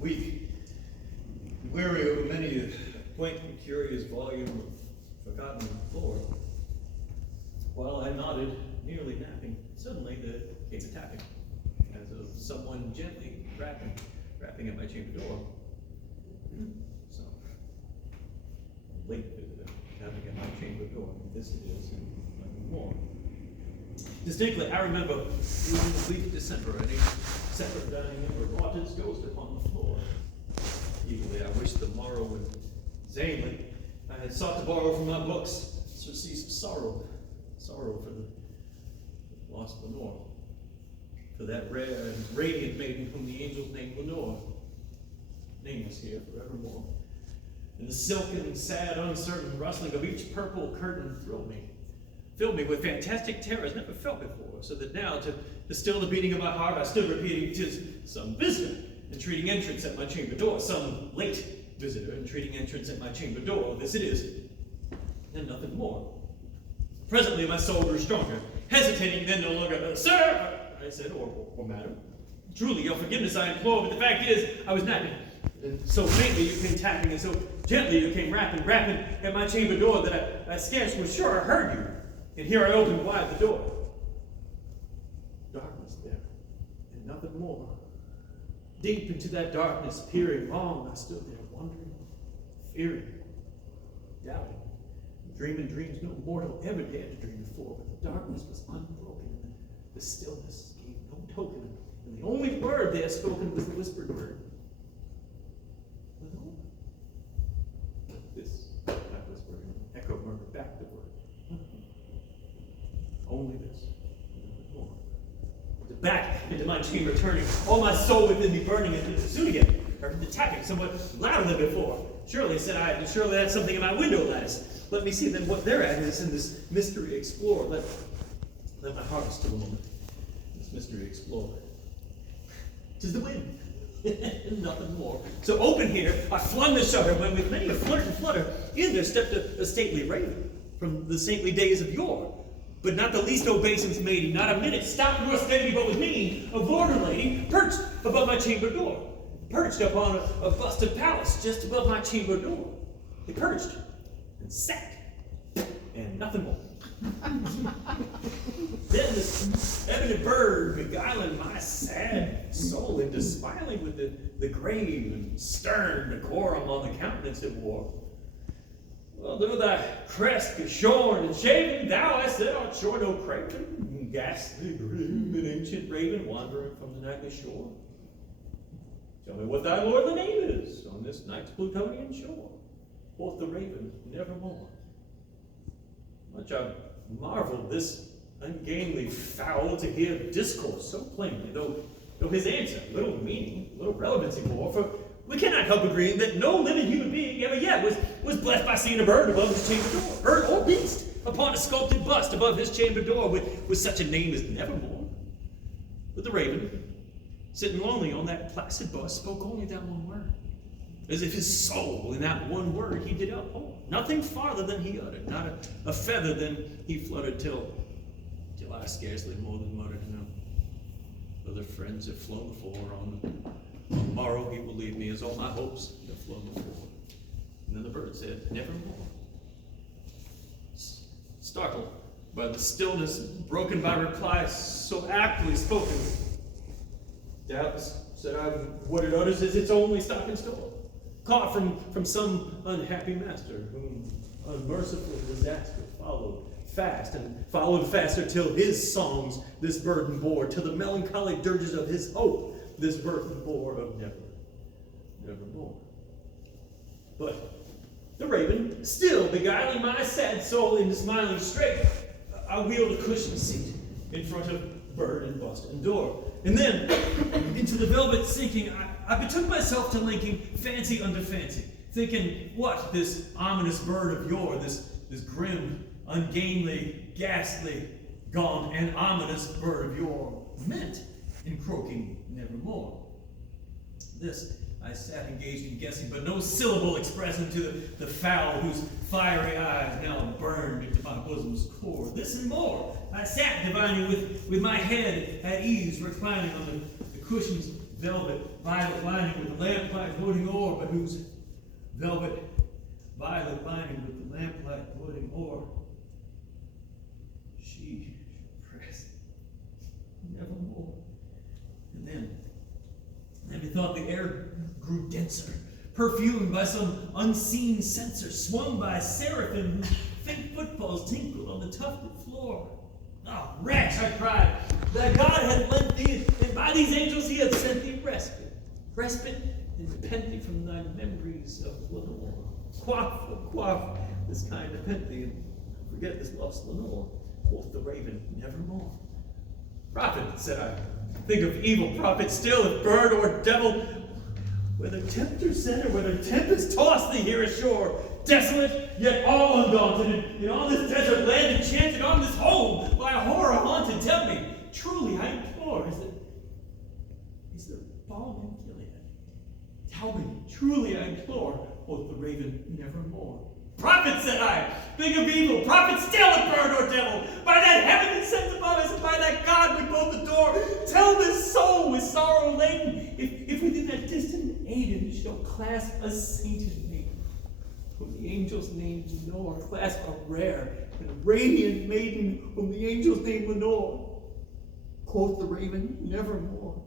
weak, weary of many a quaint and curious volume of forgotten lore. While I nodded, nearly napping, suddenly the came a tapping, as of someone gently rapping at my chamber door. So, a late visitor tapping at my chamber door. This it is, and nothing more. Distinctly, I remember it was the week of December, and a separate dining room where wrought its ghost upon the floor. Eagerly, I wished the morrow would vainly. I had sought to borrow from my books, to see some sorrow for the lost Lenore, for that rare and radiant maiden whom the angels named Lenore, nameless here forevermore. And the silken, sad, uncertain rustling of each purple curtain filled me with fantastic terrors never felt before, so that now, to still the beating of my heart, I stood repeating, "'Tis some visitor entreating entrance at my chamber door, some late visitor entreating entrance at my chamber door. This it is, and nothing more." Presently my soul grew stronger, hesitating then no longer. "Sir," I said, or madam, "truly your forgiveness I implore, but the fact is, I was napping, and so faintly you came tapping, and so gently you came rapping at my chamber door that I scarce was sure I heard you. And here I opened wide the door. Darkness there, and nothing more. Deep into that darkness, peering long, I stood there, wondering, fearing, doubting, dreaming dreams no mortal ever dared to dream before. But the darkness was unbroken, and the stillness gave no token, and the only word there spoken was the whispered word. Lenore? This, I whispered, and echo murmured back the word. Only this, more. Back into my chamber turning, all my soul within me burning, and soon again, I heard the tapping somewhat louder than before. Surely, said I, surely that's something in my window lattice. Let me see then what thereat is in this mystery explore. Let my heart still a moment. This mystery explore. 'Tis the wind. Nothing more. So open here, I flung the shutter, when with many a flirt and flutter, in there stepped a stately raven from the saintly days of yore. But not the least obeisance maiden, not a minute stopped nor steady, but with me, a border lady, perched above my chamber door, perched upon a busted palace just above my chamber door. They perched and sat, and nothing more. Then this ebony bird beguiling my sad soul into smiling with the grave and stern decorum on the countenance it wore. "Well, though thy crest be shorn and shaven, thou, I said, art sure no craven, ghastly, grim, and ancient raven wandering from the nightly shore. Tell me what thy lordly name is on this night's Plutonian shore." Quoth the raven, "Nevermore." Much I marveled this ungainly fowl to hear discourse so plainly, though his answer little meaning, little relevancy bore, for we cannot help agreeing that no living human being ever yet was blessed by seeing a bird above his chamber door, bird or beast, upon a sculpted bust above his chamber door with such a name as Nevermore. But the raven, sitting lonely on that placid bust, spoke only that one word, as if his soul in that one word he did uphold. Nothing farther than he uttered, not a feather than he fluttered, till I scarcely more than muttered, Other friends have flown before, on the morrow he will leave me, as all my hopes have flown before. And then the bird said, "Nevermore." Startled by the stillness broken by reply so aptly spoken, "Doubtless," said I, "what it utters is its only stock and store, caught from some unhappy master, whom unmerciful disaster followed fast, and followed faster till his songs this burden bore, till the melancholy dirges of his hope this burden bore of nevermore." But the raven, still beguiling my sad soul into smiling straight, I wheeled a cushioned seat in front of bird and bust and door. And then, into the velvet sinking, I betook myself to linking fancy unto fancy, thinking what this ominous bird of yore, this grim, ungainly, ghastly, gaunt, and ominous bird of yore meant in croaking nevermore. This I sat engaged in guessing, but no syllable expressing to the fowl whose fiery eyes now burned into my bosom's core. This and more I sat divining with my head at ease, reclining on the cushion's velvet violet lining with the lamplight floating o'er, but whose velvet violet lining with the lamplight floating o'er, she shall press nevermore. And then methought the air grew denser, perfumed by some unseen censer, swung by a seraphim whose faint footfalls tinkled on the tufted floor. Oh, wretch, I cried, that God had lent thee, and by these angels he had sent thee respite. Respite and repent thee from thy memories of Lenore. Quaff this kind repent thee, and forget this lost Lenore. Quoth the raven, nevermore. Prophet, said I, think of evil prophet still, if bird or devil, whether tempter sent or whether tempest tossed thee here ashore, desolate, yet all undaunted, in all this desert land enchanted, on this home by horror haunted. Tell me, truly I implore, is there balm in Gilead? Tell me, truly I implore, quoth the raven, nevermore. Prophet, said I, think of evil, prophet still, if bird or devil, by that heaven that sits above us, and by that God we both adore, tell this soul with sorrow laden, if within that distant Aidenn shall clasp a sainted maiden, whom the angels named Lenore, clasp a rare and radiant maiden, whom the angels named Lenore. Quoth the raven, nevermore.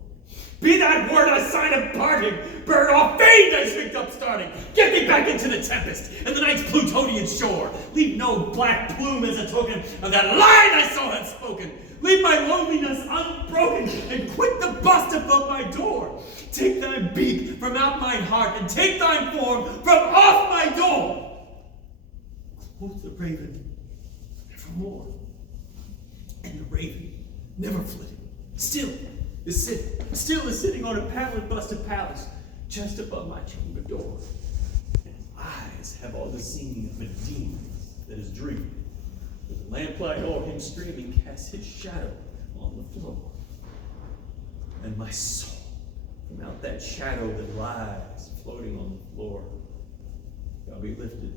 Be that word a sign of parting, bird or fiend, I shrieked upstarting. Get thee back into the tempest, and the night's Plutonian shore. Leave no black plume as a token of that lie thy soul hath spoken. Leave my loneliness unbroken, and quit the bust above my door. Take thy beak from out mine heart, and take thine form from off my door. Quoth the raven, nevermore. And the raven never flitted. Still is sitting on a paneled busted palace just above my chamber door. And his eyes have all the seeming of a demon that is dreaming. With the lamplight o'er him streaming casts his shadow on the floor. And my soul, from out that shadow that lies floating on the floor, shall be lifted